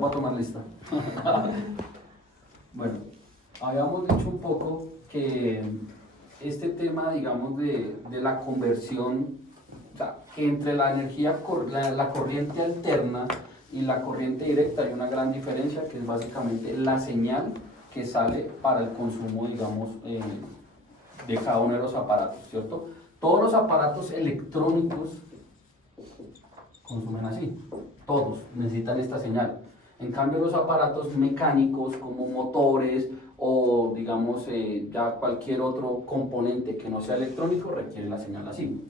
voy a tomar lista. Bueno, habíamos dicho un poco que este tema, digamos, de la conversión, o sea, que entre la energía, la corriente alterna y la corriente directa hay una gran diferencia, que es básicamente la señal que sale para el consumo, digamos, de cada uno de los aparatos, ¿cierto? Todos los aparatos electrónicos consumen así, todos necesitan esta señal. En cambio, los aparatos mecánicos como motores o digamos ya cualquier otro componente que no sea electrónico requiere la señal así.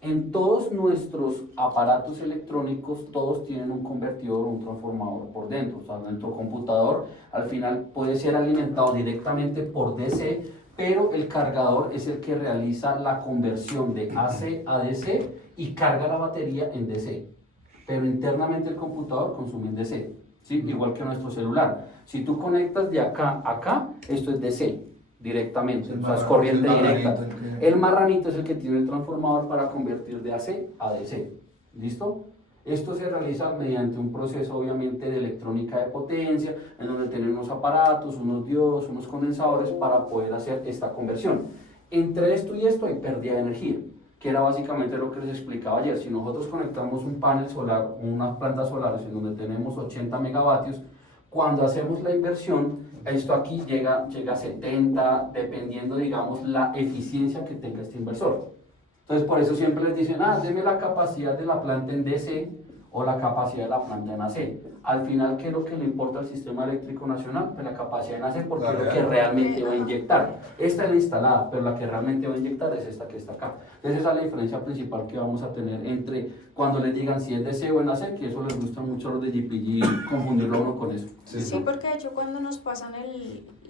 En todos nuestros aparatos electrónicos, todos tienen un convertidor o un transformador por dentro. O sea, nuestro computador al final puede ser alimentado directamente por DC, pero el cargador es el que realiza la conversión de AC a DC y carga la batería en DC. Pero internamente el computador consume en DC, ¿sí? Igual que nuestro celular. Si tú conectas de acá a acá, esto es DC directamente, o sea, es corriente directa. El marranito es el que tiene el transformador para convertir de AC a DC. ¿Listo? Esto se realiza mediante un proceso obviamente de electrónica de potencia, en donde tenemos unos aparatos, unos diodos, unos condensadores para poder hacer esta conversión. Entre esto y esto hay pérdida de energía, que era básicamente lo que les explicaba ayer. Si nosotros conectamos un panel solar, unas plantas solares en donde tenemos 80 megavatios, cuando hacemos la inversión, esto aquí llega a 70, dependiendo, digamos, la eficiencia que tenga este inversor. Entonces, por eso siempre les dicen, deme la capacidad de la planta en DC o la capacidad de la planta en AC. Al final, ¿qué es lo que le importa al sistema eléctrico nacional? Pues la capacidad en AC, porque es lo que realmente va a inyectar. Esta es la instalada, pero la que realmente va a inyectar es esta que está acá. Entonces, esa es la diferencia principal que vamos a tener entre cuando les digan si es DC o en AC, que eso les gusta mucho a los de GPG confundirlo uno con eso. Sí, porque de hecho cuando nos pasan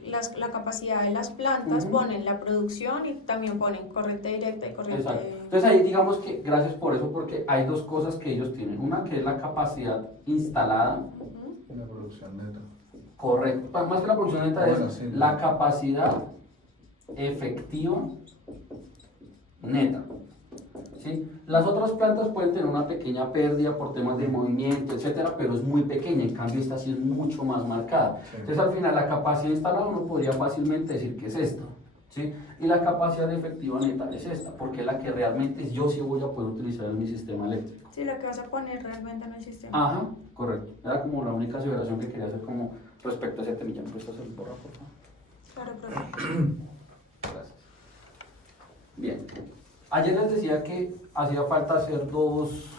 la capacidad de las plantas, ponen la producción y también ponen corriente directa y corriente... Exacto. Entonces ahí digamos que gracias por eso, porque hay dos cosas que ellos tienen. Una que es la capacidad instalada. Y la producción neta. Correcto. Más que la producción neta es Sí. la capacidad efectiva neta. ¿Sí? Las otras plantas pueden tener una pequeña pérdida por temas de movimiento, etcétera, pero es muy pequeña, en cambio esta sí es mucho más marcada. Sí. Entonces al final la capacidad instalada uno podría fácilmente decir que es esta, ¿sí? Y la capacidad efectiva neta es esta, porque es la que realmente yo sí voy a poder utilizar en mi sistema eléctrico. Sí, la que vas a poner realmente en el sistema. Ajá, correcto. Era como la única aseveración que quería hacer como respecto a ese tema. ¿Me prestas el borra, por favor? Claro, claro. Gracias. Bien. Ayer les decía que hacía falta hacer dos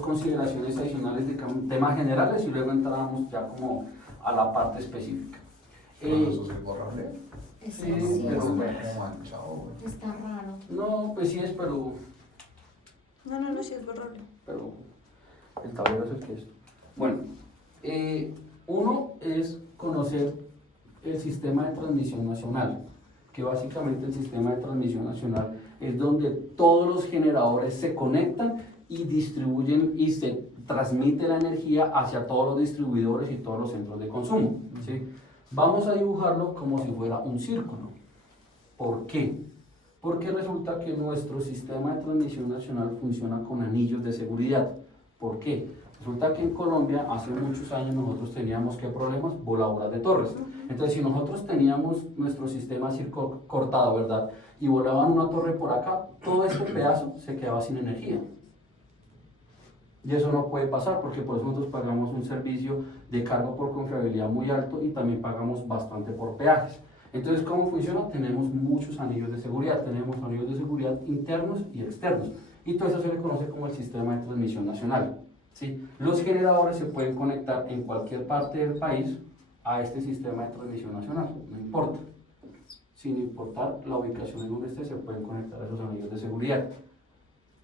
consideraciones adicionales de temas generales y luego entrábamos ya como a la parte específica. ¿Eso es borrable? Sí, Sí, pero Como pues, manchado, güey. está raro. no, pues sí es, pero No, sí es borrable. el tablero es el que es. Bueno, uno es conocer el sistema de transmisión nacional, que básicamente el sistema de transmisión nacional es donde todos los generadores se conectan y distribuyen y se transmite la energía hacia todos los distribuidores y todos los centros de consumo, ¿sí? Vamos a dibujarlo como si fuera un círculo. ¿Por qué? Porque resulta que nuestro sistema de transmisión nacional funciona con anillos de seguridad. ¿Por qué? Resulta que en Colombia hace muchos años nosotros teníamos ¿qué problemas? Voladoras de torres. Entonces si nosotros teníamos nuestro sistema así cortado, ¿verdad? Y volaban una torre por acá, todo este pedazo se quedaba sin energía. Y eso no puede pasar porque por eso nosotros pagamos un servicio de cargo por confiabilidad muy alto y también pagamos bastante por peajes. Entonces, ¿cómo funciona? Tenemos muchos anillos de seguridad, tenemos anillos de seguridad internos y externos. Y todo eso se le conoce como el sistema de transmisión nacional, ¿sí? Los generadores se pueden conectar en cualquier parte del país a este sistema de transmisión nacional, no importa. Sin importar la ubicación en donde esté, se pueden conectar a esos anillos de seguridad.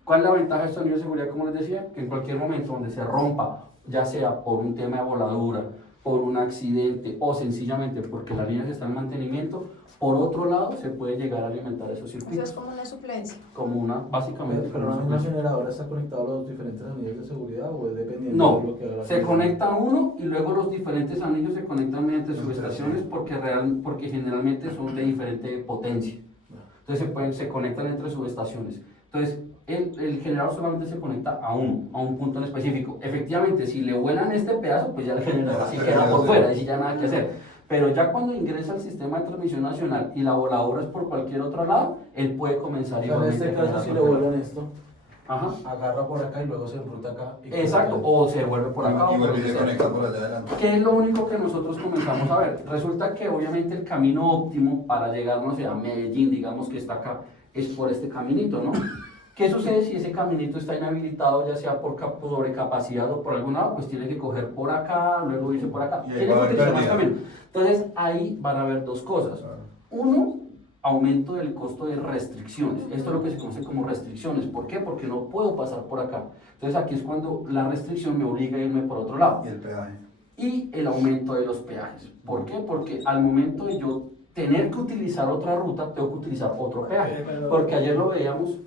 ¿Cuál es la ventaja de estos anillos de seguridad? Como les decía, que en cualquier momento donde se rompa, ya sea por un tema de voladura, por un accidente o sencillamente porque la línea está en mantenimiento, por otro lado se puede llegar a alimentar esos O sea, es circuitos. como una suplencia. Como una, básicamente. Pero una misma generadora está conectada a los diferentes anillos de seguridad o es dependiendo No, de lo que haga la se persona? conecta uno y luego los diferentes anillos se conectan mediante subestaciones porque generalmente son de diferente potencia. Entonces se conectan entre subestaciones. Entonces, el generador solamente se conecta a un punto en específico. Efectivamente, si le vuelan este pedazo, pues ya el generador así queda por fuera, y si ya nada que hacer. Pero ya cuando ingresa al sistema de transmisión nacional y la voladora es por cualquier otro lado, él puede comenzar O sea, en igualmente este a caso, si le generar. vuelven esto, Ajá. agarra por acá y luego se enruta acá. Y Exacto, o se vuelve por acá. Y o por vuelve y donde se sea. conecta por allá adelante. ¿Qué es lo único que nosotros comenzamos a ver? Resulta que obviamente el camino óptimo para llegar, no sé, a Medellín, digamos que está acá, es por este caminito, ¿no? ¿Qué sucede si ese caminito está inhabilitado, ya sea por sobrecapacidad o por algún lado? Pues tiene que coger por acá, luego irse por acá. Y ahí Tiene va que a haber utilizar más pérdida. camino. Entonces ahí van a haber dos cosas. Claro. Uno, aumento del costo de restricciones. Esto es lo que se conoce como restricciones. ¿Por qué? Porque no puedo pasar por acá. Entonces aquí es cuando la restricción me obliga a irme por otro lado. Y el peaje. Y el aumento de los peajes. ¿Por qué? Porque al momento de yo tener que utilizar otra ruta, tengo que utilizar otro peaje. Porque ayer lo veíamos.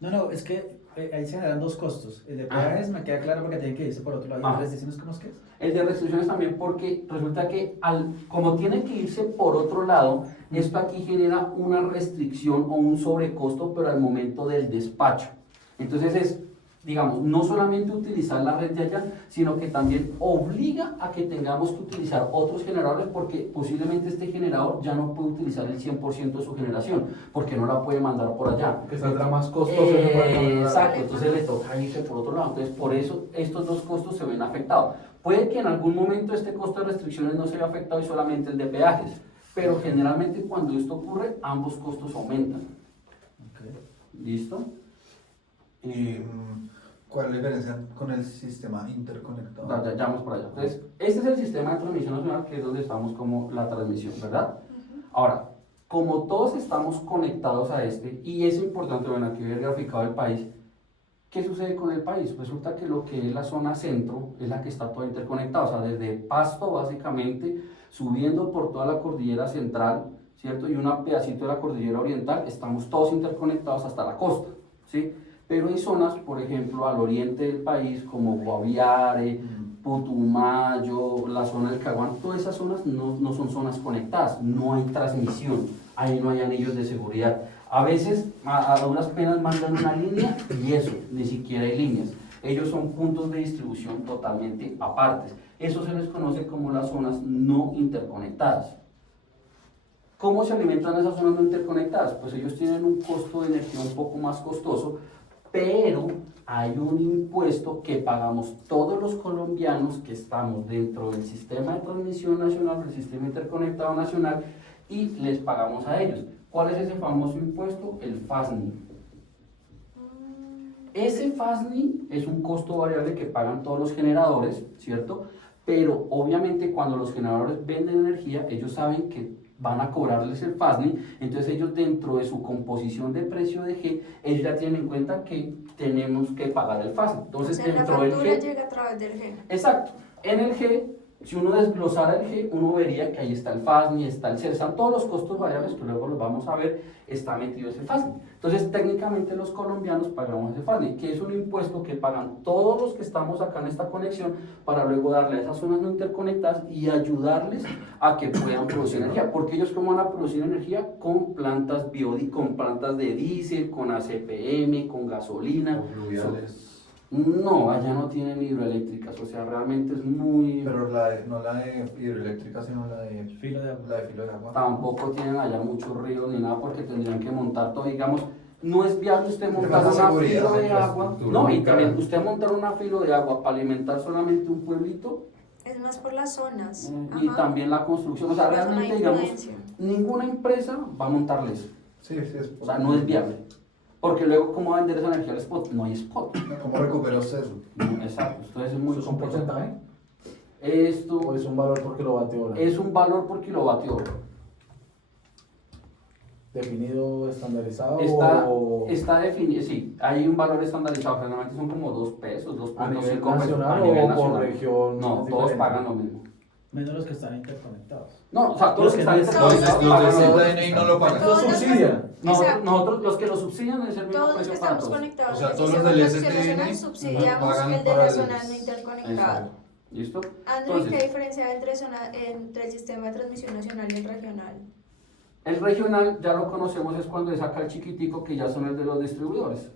No, es que ahí se generan dos costos. El de peajes me queda claro porque tiene que irse por otro lado. ¿Y Ah. el restricciones cómo es que es? El de restricciones también porque resulta que como tiene que irse por otro lado, esto aquí genera una restricción o un sobrecosto, pero al momento del despacho. Entonces es, digamos, no solamente utilizar la red de allá, sino que también obliga a que tengamos que utilizar otros generadores porque posiblemente este generador ya no puede utilizar el 100% de su generación, porque no la puede mandar por allá. Que saldrá más costoso. que para caminar. Exacto, entonces le toca irse por otro lado. Entonces, por eso estos dos costos se ven afectados. Puede que en algún momento este costo de restricciones no se vea afectado y solamente el de peajes, pero generalmente cuando esto ocurre, ambos costos aumentan. ¿Listo? ¿Y cuál es la diferencia con el sistema interconectado? Ya vamos por allá. Entonces, este es el sistema de transmisión nacional, que es donde estamos como la transmisión, ¿verdad? Ahora, como todos estamos conectados a este, y es importante, bueno, aquí ver graficado el país, ¿qué sucede con el país? Resulta que lo que es la zona centro es la que está toda interconectada, o sea, desde Pasto básicamente, subiendo por toda la cordillera central, ¿cierto? Y un pedacito de la cordillera oriental, estamos todos interconectados hasta la costa, ¿sí? Pero hay zonas, por ejemplo, al oriente del país, como Guaviare, Putumayo, la zona del Caguán, todas esas zonas no son zonas conectadas, no hay transmisión, ahí no hay anillos de seguridad. A veces, a duras penas mandan una línea y eso, ni siquiera hay líneas. Ellos son puntos de distribución totalmente apartes. Eso se les conoce como las zonas no interconectadas. ¿Cómo se alimentan esas zonas no interconectadas? Pues ellos tienen un costo de energía un poco más costoso, pero hay un impuesto que pagamos todos los colombianos que estamos dentro del sistema de transmisión nacional, del sistema interconectado nacional, y les pagamos a ellos. ¿Cuál es ese famoso impuesto? El FASNI. Ese FASNI es un costo variable que pagan todos los generadores, ¿cierto? Pero obviamente cuando los generadores venden energía, ellos saben que van a cobrarles el FASNI, entonces ellos dentro de su composición de precio de G, ellos ya tienen en cuenta que tenemos que pagar el FASNI. Entonces O sea, la dentro del factura G, llega a través del gen. exacto, en el G, si uno desglosara el G, uno vería que ahí está el FASNI, está el CER, están todos los costos variables que luego los vamos a ver, está metido ese FASNI. Entonces técnicamente los colombianos pagamos ese FASNI, que es un impuesto que pagan todos los que estamos acá en esta conexión para luego darle a esas zonas no interconectadas y ayudarles a que puedan producir energía, porque ellos cómo van a producir energía con plantas con plantas de diésel, con ACPM, con gasolina. O fluviales. No, allá no tienen hidroeléctricas, o sea, realmente es muy... Pero no la de hidroeléctrica, sino la de Filo de agua. la de filo de agua. Tampoco tienen allá muchos ríos ni nada porque tendrían que montar todo, digamos, no es viable usted montar más una seguridad, filo de agua, infraestructura, no, y muy también cara. usted montar una filo de agua para alimentar solamente un pueblito Es más por las zonas. y Ajá. también la construcción, o sea, La zona de realmente, digamos, influencia. ninguna empresa va a montarle eso, Sí, es o sea, no es viable, porque luego, ¿cómo va a vender esa energía al spot? No hay spot. ¿Cómo recupera usted eso? No, exacto, entonces es muy ¿Eso es un complejo. porcentaje? Esto ¿O es un valor por kilovatio hora? es un valor por kilovatio hora. ¿Definido, estandarizado? Está definido, sí, hay un valor estandarizado, generalmente son como 2 pesos, 2.5 ¿A nivel pesos nacional a nivel o por nacional. región? No, es todos diferente? pagan lo mismo. Menos los que están interconectados. No, o sea, todos los que están Los interconectados Los pagan de lo mismo. CDNI no lo pagan. Todos ¿Lo los- subsidian? Exacto. Nosotros, los que lo subsidian es el mismo Todos los que precio para estamos todos. conectados O sea, al todos los sistema del de transmisión STN nacional subsidiamos pagan el de para la el- zona no interconectada. Exacto. ¿Listo? Andrew, ¿y Entonces, qué diferencia hay entre el sistema de transmisión nacional y el regional? el regional ya lo conocemos, es cuando es acá el chiquitico que ya son el de los distribuidores.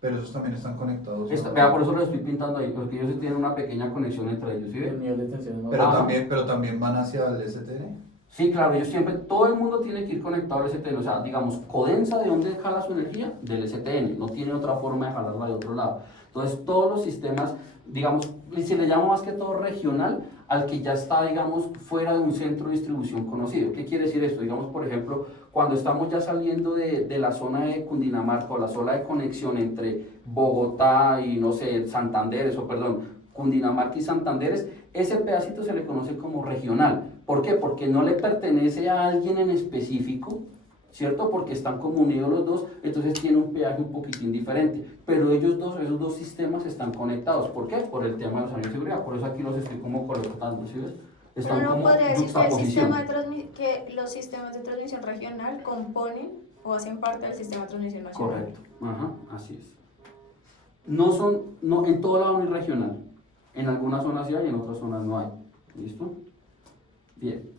Pero esos también están conectados. Vea, por eso lo estoy pintando ahí, porque ellos sí tienen una pequeña conexión entre ellos, ¿sí ve? El nivel de tensión es más Pero Ajá. pero también van hacia el STN. Sí, claro, ellos siempre, todo el mundo tiene que ir conectado al STN, o sea, digamos, Codensa, ¿de dónde jala su energía? Del STN, no tiene otra forma de jalarla de otro lado. Entonces, todos los sistemas, digamos, se le llama más que todo regional al que ya está, digamos, fuera de un centro de distribución conocido. ¿Qué quiere decir esto? Digamos, por ejemplo, cuando estamos ya saliendo de la zona de Cundinamarca o la zona de conexión entre Bogotá y, no sé, Santanderes, o perdón, Cundinamarca y Santanderes, ese pedacito se le conoce como regional. ¿Por qué? Porque no le pertenece a alguien en específico, ¿cierto? Porque están como unidos los dos, entonces tiene un peaje un poquitín diferente. Pero esos dos sistemas están conectados. ¿Por qué? Por el tema de los años de seguridad. Por eso aquí los estoy como conectando, ¿sí ves? Están Pero no como podría decir que, yuxtaposición. que los sistemas de transmisión regional componen o hacen parte del sistema de transmisión nacional. Correcto. Ajá, así es. No, en todo lado no hay regional. En algunas zonas sí hay, en otras zonas no hay. ¿Listo? Bien.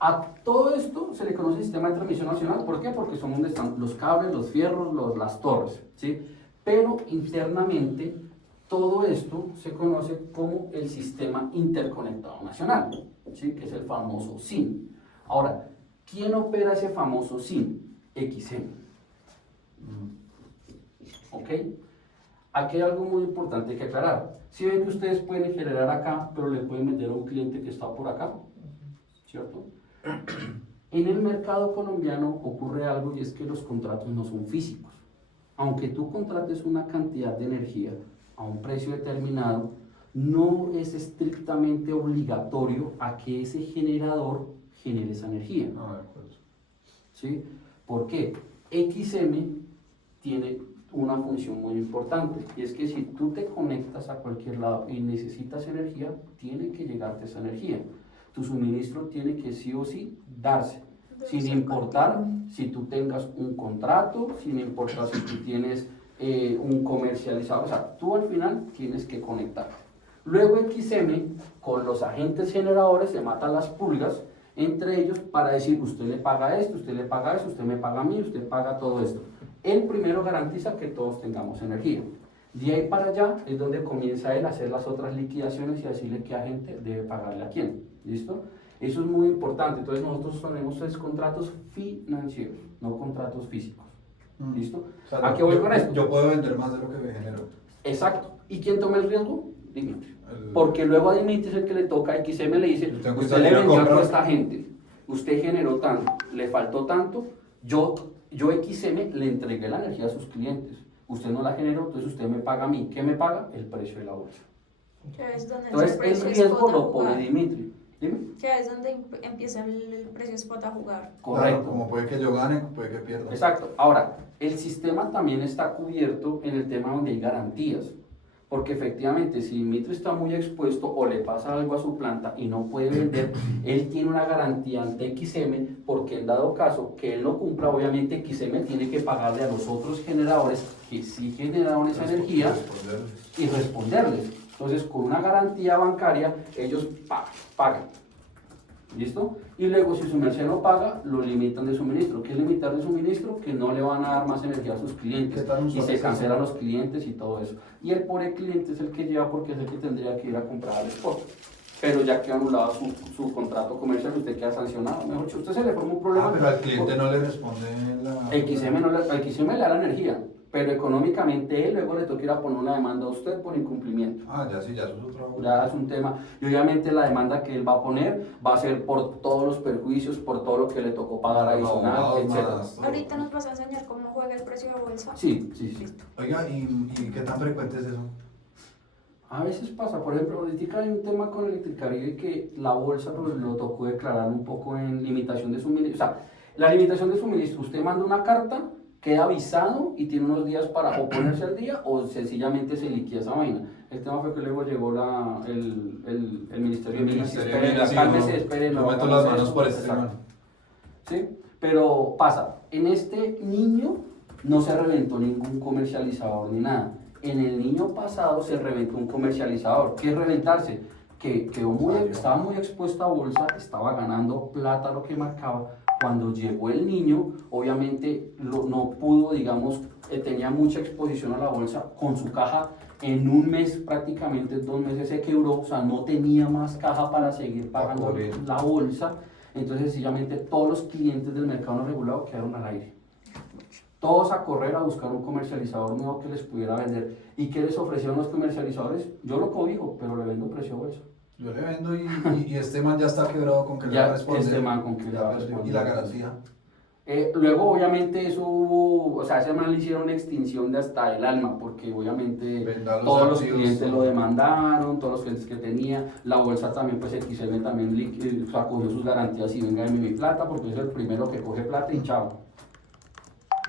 A todo esto se le conoce sistema de transmisión nacional. ¿Por qué? Porque son donde están los cables, los fierros, las torres, ¿sí? Pero internamente todo esto se conoce como el sistema interconectado nacional, ¿sí? Que es el famoso SIN. Ahora, ¿quién opera ese famoso SIN? XM. ¿Ok? Aquí hay algo muy importante que aclarar. Si ven que ustedes pueden generar acá, pero le pueden meter a un cliente que está por acá, ¿cierto? En el mercado colombiano ocurre algo y es que los contratos no son físicos. Aunque tú contrates una cantidad de energía a un precio determinado, no es estrictamente obligatorio a que ese generador genere esa energía. No, de acuerdo. ¿Sí? ¿Por qué? XM tiene una función muy importante y es que si tú te conectas a cualquier lado y necesitas energía, tiene que llegarte esa energía. Tu suministro tiene que sí o sí darse, sin importar si tú tengas un contrato, sin importar si tú tienes un comercializador, o sea, tú al final tienes que conectarte. Luego XM, con los agentes generadores, se matan las pulgas entre ellos para decir, usted le paga esto, usted le paga eso, usted me paga a mí, usted paga todo esto. Él primero garantiza que todos tengamos energía. De ahí para allá es donde comienza él a hacer las otras liquidaciones y a decirle qué agente debe pagarle a quién. ¿Listo? Eso es muy importante. Entonces nosotros tenemos contratos financieros, no contratos físicos. ¿Listo? O sea, ¿A qué voy con esto? Yo puedo vender más de lo que me genero. Exacto. ¿Y quién toma el riesgo? Dimitri. El- Porque luego a Dimitri es el que le toca, XM le dice, Yo tengo que usted le salir a vendió a comprar. toda esta gente, usted generó tanto, le faltó tanto, yo XM le entregué la energía a sus clientes, usted no la generó, entonces usted me paga a mí. ¿Qué me paga? El precio de la bolsa. Que es donde Entonces el precio riesgo spot a lo pone jugar. Dimitri. Dime. Que es donde empieza el precio spot a jugar. Correcto. Claro, como puede que yo gane, puede que pierda. Exacto. Ahora, el sistema también está cubierto en el tema donde hay garantías. Porque efectivamente, si Dimitri está muy expuesto o le pasa algo a su planta y no puede vender, él tiene una garantía ante XM, porque en dado caso que él no cumpla, obviamente XM tiene que pagarle a los otros generadores que sí generaron esa energía Responderles. y responderles. Entonces, con una garantía bancaria, ellos pagan. ¿Listo? Y luego, si su merced no paga, lo limitan de suministro. ¿Qué es limitar de suministro? Que no le van a dar más energía a sus clientes. ¿Qué tal un Y se suave? cancelan los clientes y todo eso. Y el pobre cliente es el que lleva porque es el que tendría que ir a comprar al spot. Pero ya queda anulado su contrato comercial, usted queda sancionado. Mejor dicho, usted se le forma un problema. Ah, pero al cliente no le responde la... XM le da la energía, pero económicamente él luego le toca ir a poner una demanda a usted por incumplimiento. Ah, ya sí, ya eso es otro... Ya es un tema, y obviamente la demanda que él va a poner va a ser por todos los perjuicios, por todo lo que le tocó pagar adicional, Abogados, etc. más todo. Ahorita nos vas a enseñar cómo juega el precio de bolsa. Sí, sí, sí. Listo. Oiga, ¿y qué tan frecuente es eso? A veces pasa, por ejemplo, ahorita hay un tema con Electricaribe que la bolsa lo tocó declarar un poco en limitación de suministro. O sea, la limitación de suministro, usted manda una carta, queda avisado y tiene unos días para o ponerse al día o sencillamente se liquida esa vaina. El tema fue que luego llegó el Ministerio de Minas, cálmese, espere, yo no meto vamos a las manos eso. por este Exacto. man. ¿Sí? Pero pasa, en este niño no se reventó ningún comercializador ni nada. En el niño pasado se reventó un comercializador. ¿Qué es reventarse? Que estaba muy expuesto a bolsa, estaba ganando plata lo que marcaba. Cuando llegó el niño, obviamente no pudo, digamos, tenía mucha exposición a la bolsa, con su caja en un mes, prácticamente 2 meses se quebró, o sea, no tenía más caja para seguir pagando cubrir. la bolsa, entonces sencillamente todos los clientes del mercado no regulado quedaron al aire. Todos a correr a buscar un comercializador nuevo que les pudiera vender. ¿Y qué les ofrecieron los comercializadores? Yo lo cobijo, pero le vendo precio bolsa. Yo le vendo y este man ya está quebrado con que le va a Ya, responder. este man con que le va a Ya perdió. responder. Y la garantía. Luego obviamente eso hubo, o sea, a ese man le hicieron extinción de hasta el alma, porque obviamente Venda todos los activos, clientes todo. lo demandaron, todos los clientes que tenía, la bolsa también, pues XL también o sea, cogió sus garantías y venga de mi plata, porque es el primero que coge plata y chao.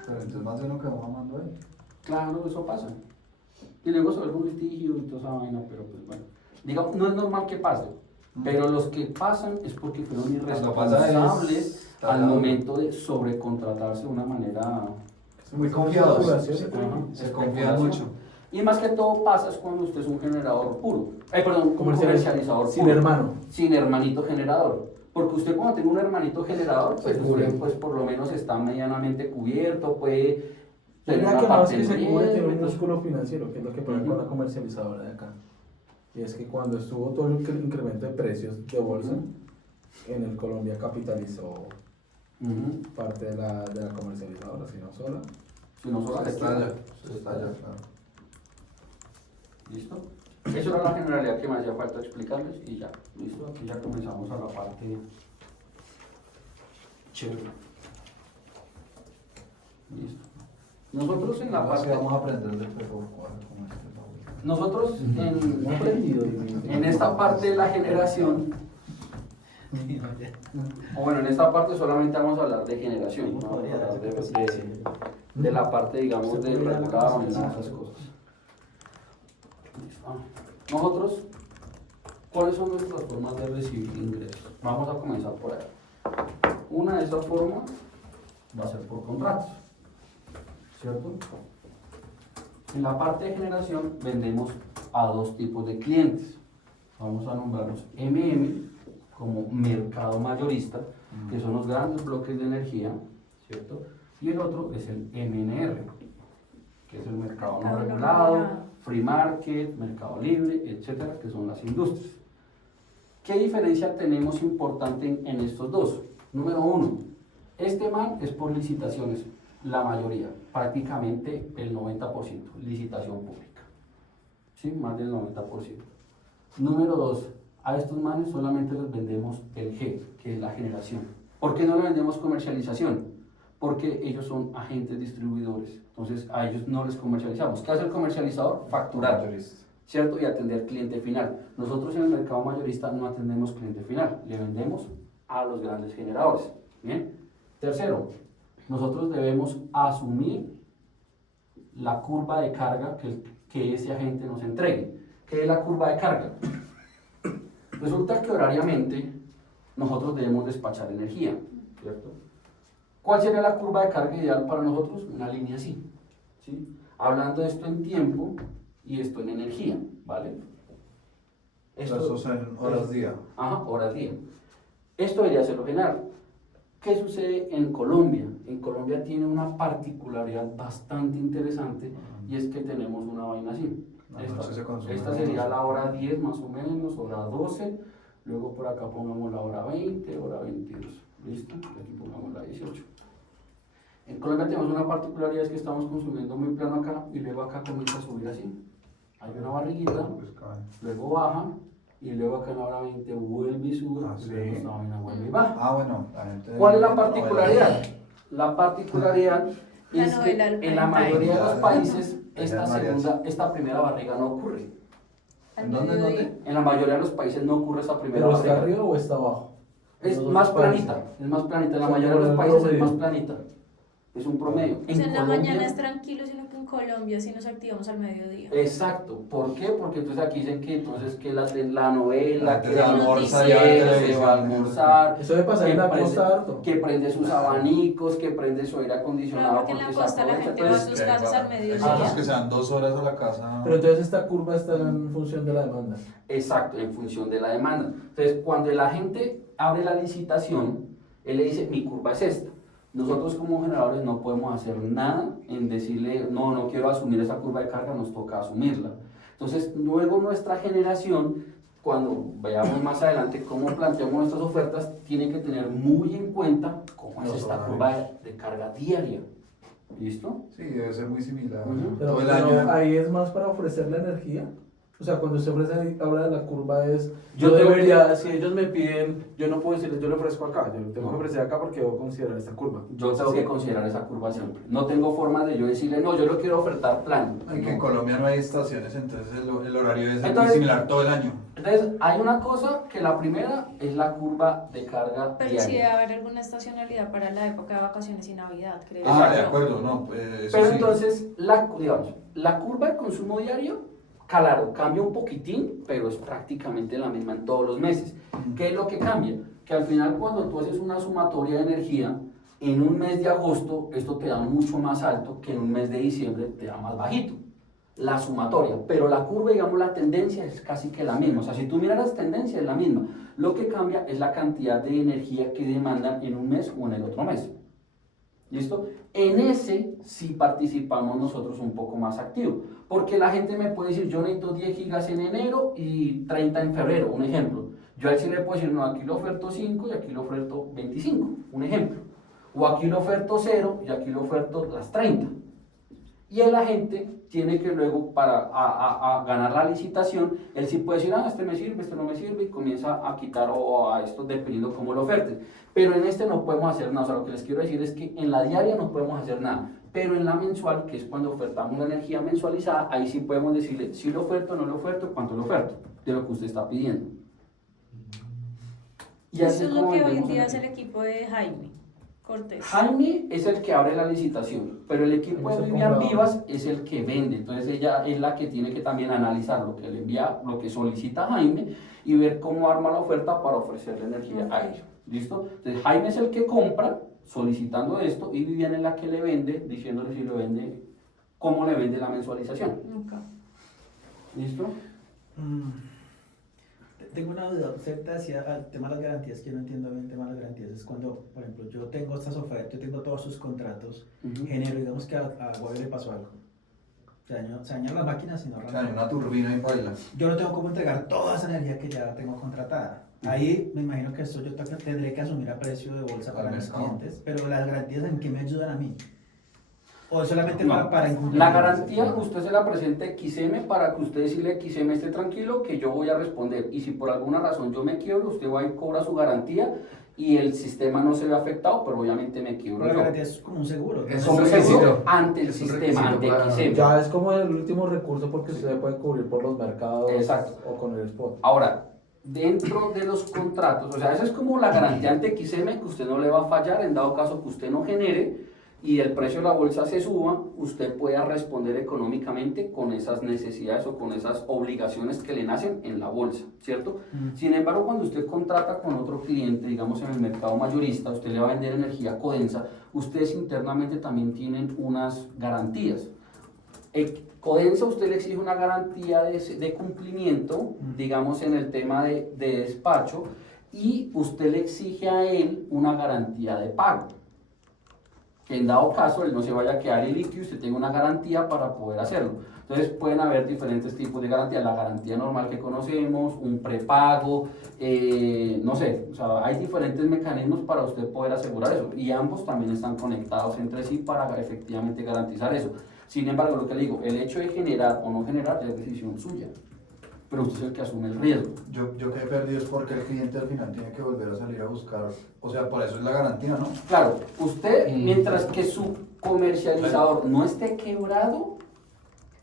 Pero entonces más de uno quedó mamando ahí. Claro, eso pasa. Y luego se vuelve un litigio y toda esa vaina, pero pues bueno. Digamos, no es normal que pase, pero los que pasan es porque fueron Cuando pasa irresponsables está al dado. momento de sobrecontratarse de una manera... Muy confiados. Ajá, Se confían mucho. Y más que todo pasa es cuando usted es un generador puro. Perdón, un comercializador Sin puro. hermano. Sin hermanito generador. Porque usted cuando tiene un hermanito generador, pues, Se cubre. usted, pues por lo menos está medianamente cubierto, puede tener Tenía una que más parte que se del cubre tiene un riesgo. músculo financiero, que es lo que pasa Ujú. con la comercializadora de acá. Y es que cuando estuvo todo el incremento de precios de bolsa, Ujú. en el Colombia capitalizó Ujú. parte de la comercializadora, si no sola. Si no solo Se le estalla. queda. Se estalla, claro. ¿Listo? Eso era la generalidad que me hacía falta explicarles y ya. ¿Listo? Aquí ya comenzamos a la parte chévere. Listo. Nosotros en la Ahora sí parte... vamos a aprender de perro como este Paul. Nosotros No he aprendido. en esta parte de la generación, o bueno, en esta parte solamente vamos a hablar de generación, no vamos a hablar de la parte, digamos, de regulado y nada de esas cosas. Listo. Nosotros, ¿cuáles son nuestras formas de recibir ingresos? Vamos a comenzar por ahí. Una de esas formas va a ser por contratos, ¿cierto? En la parte de generación vendemos a 2 tipos de clientes. Vamos a nombrarlos como mercado mayorista, que son los grandes bloques de energía, ¿cierto? Y el otro es el MNR, que es el mercado no Mercado no regulado, regulado. free market, mercado libre, etcétera, que son las industrias. ¿Qué diferencia tenemos importante en estos dos? Número 1, este man es por licitaciones, la mayoría, prácticamente el 90%, licitación pública. ¿Sí? Más del 90%. Número 2, a estos manes solamente les vendemos el G, que es la generación. ¿Por qué no le vendemos comercialización? Porque ellos son agentes distribuidores, entonces a ellos no les comercializamos. ¿Qué hace el comercializador? Facturar, Mayorista. ¿cierto? Y atender cliente final. Nosotros en el mercado mayorista no atendemos cliente final, le vendemos a los grandes generadores. ¿Bien? Tercero, nosotros debemos asumir la curva de carga que ese agente nos entregue. ¿Qué es la curva de carga? Resulta que horariamente nosotros debemos despachar energía, ¿cierto? ¿Cuál sería la curva de carga ideal para nosotros? Una línea así, ¿sí? Hablando de esto en tiempo y esto en energía, ¿vale? Eso son horas día. Ajá, horas día. Esto debería ser lo general. ¿Qué sucede en Colombia? En Colombia tiene una particularidad bastante interesante y es que tenemos una vaina así. La noche se consume Esta la sería noche. la hora 10 más o menos, hora 12, luego por acá pongamos la hora 20, hora 22, ¿listo? Y aquí pongamos la 18. En Colombia tenemos una particularidad, es que estamos consumiendo muy plano acá y luego acá comienza a subir así. Hay una barriguita, Pues cae. luego baja y luego acá en la hora 20 vuelve y sube Ah, y sí. luego esta vaina vuelve y baja. Ah, bueno, la gente. ¿Cuál es la particularidad? La particularidad La es que novela del en la prime mayoría de los time. países Ella es mariachi. esta primera barriga no ocurre. Al ¿En dónde, mediodía. dónde? En la mayoría de los países no ocurre esa primera ¿Pero está barriga. arriba o está abajo? Es Los dos más países. planita, es más planita. En la O sea, mayoría de los como el países es promedio. más planita. Es un promedio. O sea, en la Colombia- mañana es tranquilo, sino que en Colombia sí nos activamos al mediodía. Exacto. ¿Por qué? Porque entonces aquí dicen que entonces que la novela, que Que la almuerza ya en se va a televisión. almorzar, Eso debe pasar en la costa harto. que prende sus abanicos, que prende su aire acondicionado. Claro, porque en la se costa la aprovecha. gente va a Entonces, sus casas al Esos mediodía. que sean 2 horas a la casa. Pero entonces esta curva está en función de la demanda. exacto, en función de la demanda. Entonces, cuando la gente abre la licitación, Él le dice, mi curva es esta. Nosotros como generadores no podemos hacer nada en decirle, no quiero asumir esa curva de carga, nos toca asumirla. Entonces, luego nuestra generación, cuando veamos más adelante cómo planteamos nuestras ofertas, tiene que tener muy en cuenta cómo es esta curva de carga diaria. ¿Listo? Sí, debe ser muy similar. Ujú. Todo el Pero año. ahí es más para ofrecer la energía. O sea, cuando usted ofrece, habla de la curva es, Yo yo tengo debería, si ellos me piden, yo no puedo decirles, yo le ofrezco acá, yo tengo que ofrecer acá porque debo considerar esta curva. Yo tengo que considerar esa curva siempre. No tengo forma de yo decirle, no, yo lo quiero ofertar plano. Ay, que en Colombia no hay estaciones, entonces el horario debe ser muy Entonces- similar todo el año. Entonces, hay una cosa que la primera es la curva de carga Pero sí debe diaria. haber alguna estacionalidad para la época de vacaciones y Navidad, creo. Ah, yo. de acuerdo, no, pues eso Pero sí. entonces, digamos, la curva de consumo diario, claro, cambia un poquitín, pero es prácticamente la misma en todos los meses. ¿Qué es lo que cambia? Que al final cuando tú haces una sumatoria de energía, en un mes de agosto esto te da mucho más alto que en un mes de diciembre te da más bajito. La sumatoria, pero la curva, digamos, la tendencia es casi que la misma. O sea, si tú miras las tendencias es la misma. Lo que cambia es la cantidad de energía que demandan en un mes o en el otro mes. ¿Listo? En ese sí participamos nosotros un poco más activo, porque la gente me puede decir, yo necesito 10 gigas en enero y 30 en febrero, un ejemplo. Yo al sí le puedo decir, no, aquí le oferto 5 y aquí le oferto 25, un ejemplo. O aquí le oferto 0 y aquí le oferto las 30. Y el agente tiene que luego, para a ganar la licitación, él sí puede decir, este me sirve, este no me sirve, y comienza a quitar o a esto dependiendo cómo lo oferten. Pero en este no podemos hacer nada. O sea, lo que les quiero decir es que en la diaria no podemos hacer nada. Pero en la mensual, que es cuando ofertamos la energía mensualizada, ahí sí podemos decirle si lo oferto, no lo oferto, cuánto lo oferto, de lo que usted está pidiendo. Y así Eso es lo como que hoy en vendemos día es energía. el equipo de Jaime Cortés. Jaime es el que abre la licitación, pero el equipo de Ese Vivian comprador. Vivas es el que vende. Entonces ella es la que tiene que también analizar lo que le envía, lo que solicita Jaime y ver cómo arma la oferta para ofrecerle energía a ellos. ¿Listo? Entonces Jaime es el que compra solicitando esto y Vivian es la que le vende, diciéndole si lo vende, cómo le vende la mensualización. Nunca. ¿Listo? Tengo una duda, usted decía el tema de las garantías, que yo no entiendo bien el tema de las garantías, es cuando, por ejemplo, yo tengo estas ofertas, yo tengo todos sus contratos, Ujú. genero, digamos que a Huawei le pasó algo, se dañaron las máquinas y no O sea, hay arrancan. una turbina y baila. Yo no tengo cómo entregar toda esa energía que ya tengo contratada. Ahí me imagino que esto yo tendré que asumir a precio de bolsa Al para mis mercado. clientes, pero las garantías ¿en qué me ayudan a mí? ¿O es solamente No. para incumplir? La garantía usted se la presenta a XM para que usted decirle a XM esté tranquilo que yo voy a responder, y si por alguna razón yo me quiebro, usted va y cobra su garantía y el sistema no se ve afectado, pero obviamente me quiebro La yo. garantía es como un seguro. Es Como un seguro requisito. ante el Es un sistema, requisito ante para- XM. Ya es como el último recurso porque usted se puede cubrir por los mercados Exacto. o con el spot. Ahora, dentro de los contratos, o sea, esa es como la garantía ante XM que usted no le va a fallar en dado caso que usted no genere y el precio de la bolsa se suba, usted pueda responder económicamente con esas necesidades o con esas obligaciones que le nacen en la bolsa, ¿cierto? Sin embargo, cuando usted contrata con otro cliente, digamos en el mercado mayorista, usted le va a vender energía Codensa, ustedes internamente también tienen unas garantías. Codensa usted le exige una garantía de cumplimiento, digamos en el tema de despacho, y usted le exige a él una garantía de pago. Que en dado caso él no se vaya a quedar ilíquido, usted tenga una garantía para poder hacerlo. Entonces pueden haber diferentes tipos de garantía, la garantía normal que conocemos, un prepago, no sé, o sea, hay diferentes mecanismos para usted poder asegurar eso y ambos también están conectados entre sí para efectivamente garantizar eso. Sin embargo, lo que le digo, el hecho de generar o no generar es decisión suya, pero usted es el que asume el riesgo. Yo quedé perdido es porque el cliente al final tiene que volver a salir a buscar, o sea, por eso es la garantía, ¿no? Claro, usted, mientras que su comercializador no esté quebrado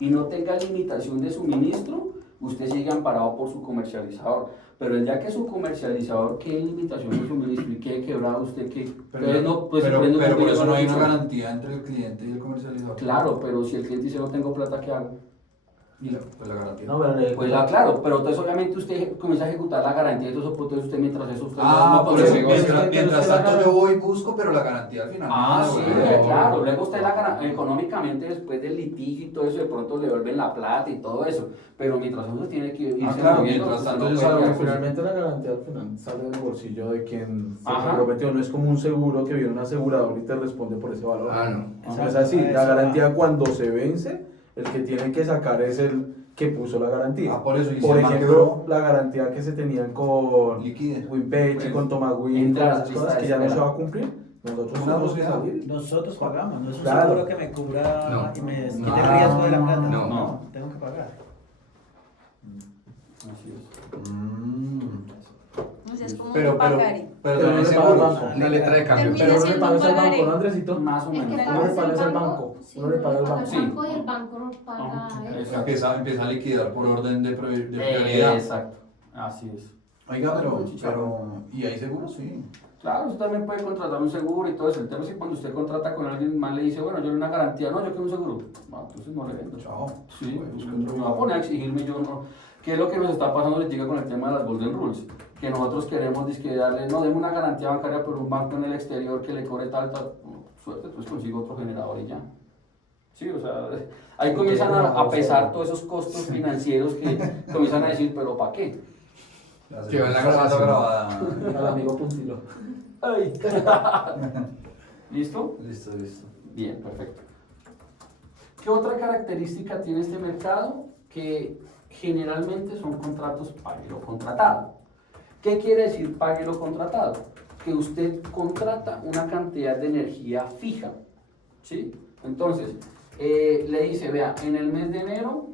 y no tenga limitación de suministro, usted sigue amparado por su comercializador. Pero el día que su comercializador quede en limitación de suministro y quede quebrado, usted que... Pero por eso no hay una garantía entre el cliente y el comercializador. Claro, pero si el cliente dice no tengo plata, ¿qué hago? Y la garantía. No, pero Pues claro, pero entonces obviamente usted comienza a ejecutar la garantía y todo eso, entonces usted mientras eso usted no por eso, consigue. mientras tanto yo voy y busco, pero la garantía al final. Ah, no, sí, güey. claro. Luego usted económicamente después del litigio y todo eso, de pronto le vuelven la plata y todo eso. Pero mientras uno tiene que irse claro, moviendo, mientras usted tanto no yo puede salgo, quedar finalmente la garantía al final sale del bolsillo de quien se Ajá. comprometió, no es como un seguro que viene un asegurador y te responde por ese valor. Ah, no. No es así, la garantía cuando se vence, el que tiene que sacar es el que puso la garantía. Ah, por eso, y si Por el man ejemplo, la garantía que se tenían con liquide. Winpage y con Tomagüey, con Entra a la esas lista cosas de que ya no espera. se va a cumplir, nosotros Una tenemos que posibilidad. salir. Nosotros pagamos, no es un Claro. seguro que me cubra No. y me quite No. el riesgo de la plata. No. Tengo que pagar. Así es. O sea, es como Pero un pagaré. Pero también no le paga seguros. el banco. Una letra de cambio. Termina Pero no le siendo pagas un al banco, pagaré. ¿no, Andresito? Más o Es que menos. ¿Cómo le pagas al banco? Sí, Uno le paga al paga banco. Sí. y el banco no paga Ajá, él. exacto. Empieza a liquidar por orden de prioridad. Exacto. Así es. Oiga, pero ¿y hay seguros? Sí. Claro, usted también puede contratar un seguro y todo eso. El tema es que cuando usted contrata con alguien más le dice, bueno, yo le doy una garantía, no, yo quiero un seguro. No, entonces no le vendo. Chao. Sí, Pues, pues, otro me voy a lado. poner a exigirme yo, no. ¿Qué es lo que nos está pasando ahorita con el tema de las Golden Rules? Que nosotros queremos dizque darle, no, deme una garantía bancaria por un banco en el exterior que le cobre tal. No, suerte, pues consigo otro generador y ya. Sí, o sea, ahí comienzan a pesar todos esos costos financieros que comienzan a decir, pero ¿para qué? Quedó en la Está grabación. grabada. Al amigo Puntilo. Ay. ¿Listo? Listo. Bien, perfecto. ¿Qué otra característica tiene este mercado? Que generalmente son contratos páguelo contratado. ¿Qué quiere decir páguelo contratado? Que usted contrata una cantidad de energía fija, ¿sí? Entonces, le dice, vea, en el mes de enero,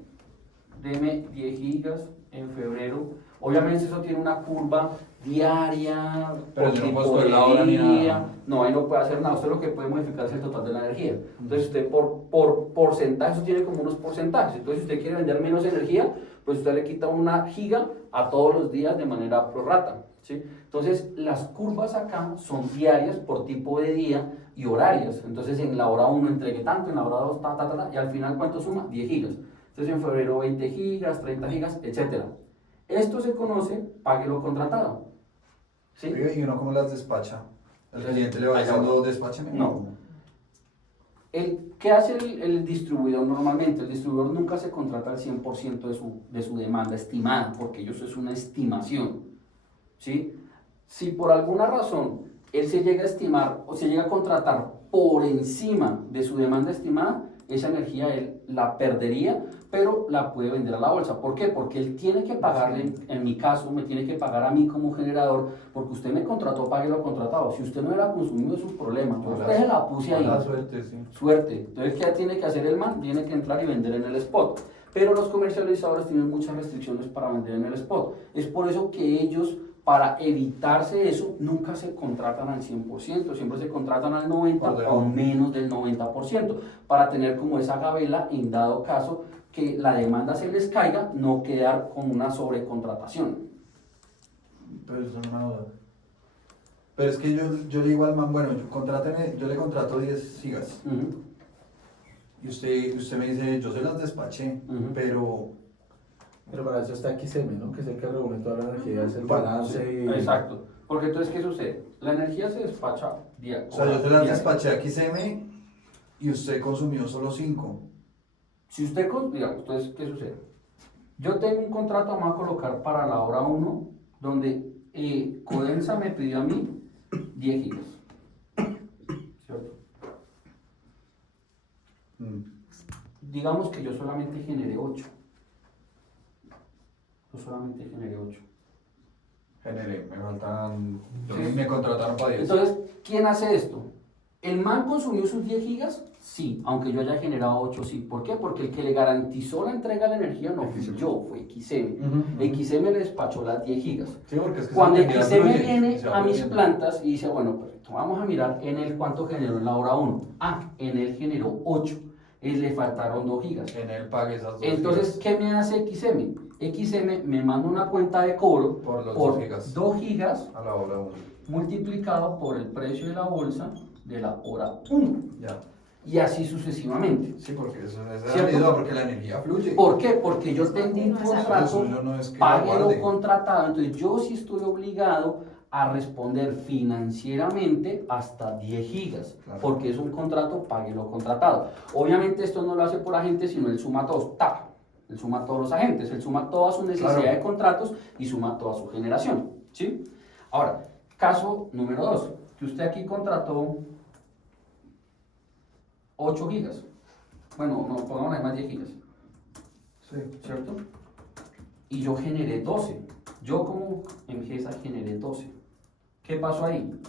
deme 10 gigas, en febrero, obviamente eso tiene una curva diaria, Pero por yo no tipo puedo escoger de la hora ni día. nada. No, ahí no puede hacer nada, usted lo que puede modificar es el total de la energía. Entonces usted por porcentaje, eso tiene como unos porcentajes, entonces si usted quiere vender menos energía, pues usted le quita una giga a todos los días de manera prorrata, ¿sí? Entonces las curvas acá son diarias por tipo de día y horarias, entonces en la hora 1 entregue tanto, en la hora 2 y al final ¿cuánto suma? 10 gigas. Entonces en febrero 20 gigas, 30 gigas, etc. Esto se conoce páguelo contratado, ¿sí? ¿Y uno cómo las despacha? El cliente le va diciendo, despáchame. No. ¿Qué hace el distribuidor normalmente? El distribuidor nunca se contrata al 100% de su demanda estimada, porque eso es una estimación, ¿sí? Si por alguna razón él se llega a estimar o se llega a contratar por encima de su demanda estimada, esa energía él la perdería, pero la puede vender a la bolsa. ¿Por qué? Porque él tiene que pagarle, en mi caso, me tiene que pagar a mí como generador, porque usted me contrató, pague lo contratado. Si usted no era consumido, es su problema. Yo a usted se la puse ahí. Mala suerte, sí. Suerte. Entonces, ¿qué tiene que hacer el man? Tiene que entrar y vender en el spot. Pero los comercializadores tienen muchas restricciones para vender en el spot. Es por eso que ellos, para evitarse eso, nunca se contratan al 100%, siempre se contratan al 90% o menos del 90%, para tener como esa gabela en dado caso que la demanda se les caiga, no quedar con una sobrecontratación. Pero eso es una duda. Pero es que yo le digo al man, bueno, yo le contrato 10 gigas. Ujú. Y usted me dice, yo se las despaché, Ujú. pero Pero para eso está XM, ¿no? Que es el que reúne toda la energía, es el balance y... Exacto. Porque entonces, ¿qué sucede? La energía se despacha o sea, yo se las diario. despaché a XM y usted consumió solo 5. Si usted, digamos, entonces, ¿qué sucede? Yo tengo un contrato, vamos a colocar para la hora 1, donde Codensa me pidió a mí 10 gigas. ¿Cierto? Digamos que yo solamente generé 8. Yo solamente generé 8. Generé, me faltan. Sí. Me contrataron para 10. Entonces, ¿quién hace esto? ¿El man consumió sus 10 gigas? Sí, aunque yo haya generado 8, sí. ¿Por qué? Porque el que le garantizó la entrega de la energía no fui yo, fue XM. XM le despachó las 10 gigas. Sí, porque es que Cuando se vendía XM fluye, viene se va a mis perdiendo. plantas y dice, bueno, perfecto, vamos a mirar en el cuánto generó en la hora 1. Ah, en él generó 8. Le faltaron 2 gigas. En él pague esas 2 Entonces, ¿qué me hace XM? XM me manda una cuenta de cobro Por los por 2 gigas. 2 gigas A la hora 1. multiplicado por el precio de la bolsa de la hora 1. Ya. y así sucesivamente. Sí, porque eso es la ¿Cierto? medida, porque la energía fluye. ¿Por qué? Porque yo vendí un Eso contrato, yo no es que pague lo lo guarde. contratado, entonces yo sí estoy obligado a responder financieramente hasta 10 gigas, Claro. porque es un contrato, pague lo contratado. Obviamente esto no lo hace por agente, sino él suma todos, él suma todos los agentes, él suma toda su necesidad Claro. de contratos y suma toda su generación, ¿sí? Ahora, caso número 2, que usted aquí contrató 8 gigas, bueno, no, pongamos más 10 gigas, Sí. ¿cierto? Y yo generé 12. Yo como empresa generé 12. ¿Qué pasó ahí?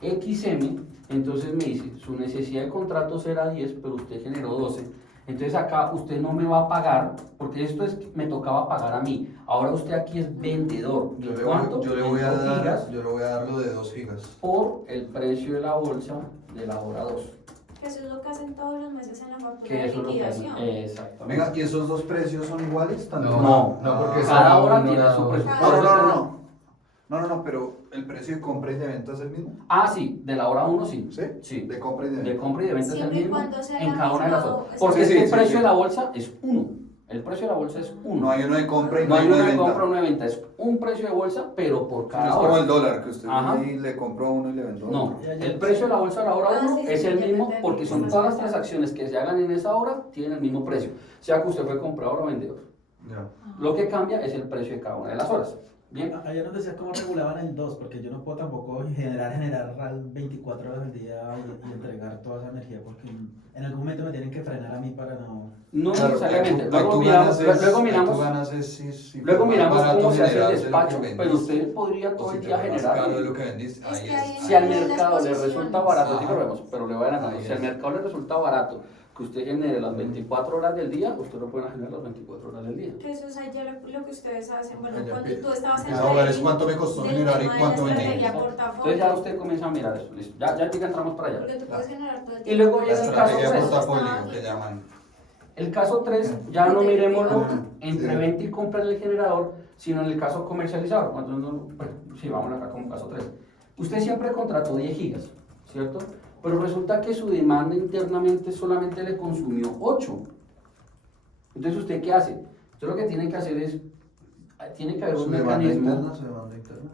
XM, entonces me dice, su necesidad de contratos era 10, pero usted generó 12. Entonces acá usted no me va a pagar, porque esto es me tocaba pagar a mí. Ahora usted aquí es vendedor. ¿De cuánto? Yo le voy a 22 gigas dar lo de 2 gigas. por el precio de la bolsa de la hora 2. Eso es lo que hacen todos los meses en la factura Que de eso es lo que hacen. liquidación. Exactamente. Venga, ¿y esos dos precios son iguales? No, porque cada cada hora uno tiene da su dos. precio. No, pero el precio de compra y de venta es el mismo. Ah, sí, de la hora 1 sí. ¿Sí? Sí. De compra y de De venta. compra y de venta es el Siempre y mismo cuando sea en la cada una de las misma horas. o- Porque Sí, es que sí, el sí, precio sí. de la bolsa es 1. El precio de la bolsa es 1. No hay uno de compra y No hay uno una de de venta. compra o una de venta, es un precio de bolsa, pero por Es cada como hora. el dólar, que usted Ajá. ahí le compró a uno y le vendió a No, otro. el precio de la bolsa a la hora Ah, 1 sí, sí, es el ya mismo entendí. porque son todas las transacciones que se hagan en esa hora tienen el mismo precio, sea que usted fue comprador o vendedor. Ya. Lo que cambia es el precio de cada una de las horas. Bien, Ayer nos decía cómo regulaban el 2, porque yo no puedo tampoco generar 24 horas al día y entregar toda esa energía, porque en algún momento me tienen que frenar a mí para no... no Claro, necesariamente. ahí Luego tú miramos, ganas es- luego ahí miramos, tú ganas es si luego fue más miramos barato cómo se hace el generar de lo que despacho, vendiste, pero usted podría o todo si el te día fue más generar. caro de lo que vendiste. Es Ahí que ahí es. Si al Las mercado le posiciones. resulta barato, sí Ajá. lo vemos, pero le voy a adelantar. Ahí Si al es. mercado le resulta barato que usted genere las 24 horas del día, usted lo puede generar las 24 horas del día. Que eso es allá lo que ustedes hacen. Bueno, Allá cuando empieza. tú estabas en Empieza a ver es trading, cuánto me costó del generar y tema de cuánto la vendí. estrategia Entonces ya portafolio. usted comienza a mirar esto, listo. Ya que entramos para allá. Porque tú puedes generar todo el Y luego tiempo. llega La el caso estrategia 3. portafolio que llaman. El caso 3, ya no miremoslo Ajá. entre Sí. venta y compra en el generador, sino en el caso comercializador. Cuando bueno, sí, vamos acá como caso 3. Usted siempre contrató 10 gigas, ¿cierto? Pero resulta que su demanda internamente solamente le consumió 8. Entonces, ¿usted qué hace? Usted lo que tiene que hacer es, tiene que haber un Su demanda mecanismo. interna, su demanda interna.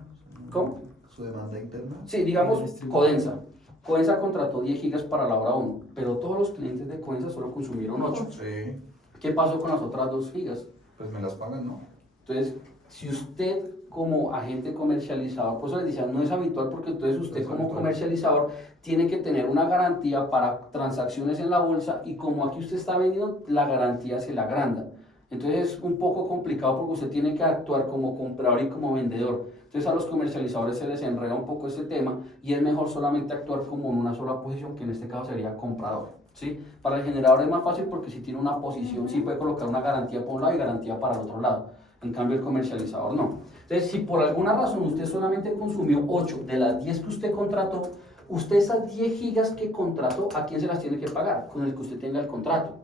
¿Cómo? Su demanda interna. Sí, digamos Codensa. Codensa contrató 10 gigas para la hora 1, pero todos los clientes de Codensa solo consumieron 8. Sí, ¿Qué pasó con las otras 2 gigas? pues me las pagan, ¿no? Entonces, si usted como agente comercializador, pues les decía, no es habitual porque entonces usted No es como habitual. comercializador tiene que tener una garantía para transacciones en la bolsa y como aquí usted está vendiendo, la garantía se le agranda. Entonces es un poco complicado porque usted tiene que actuar como comprador y como vendedor. Entonces a los comercializadores se les enreda un poco ese tema y es mejor solamente actuar como en una sola posición, que en este caso sería comprador. ¿Sí? Para el generador es más fácil porque si tiene una posición, sí puede colocar una garantía por un lado y garantía para el otro lado. En cambio el comercializador no. Entonces si por alguna razón usted solamente consumió 8 de las 10 que usted contrató, usted esas 10 gigas que contrató, ¿a quién se las tiene que pagar? Con el que usted tenga el contrato.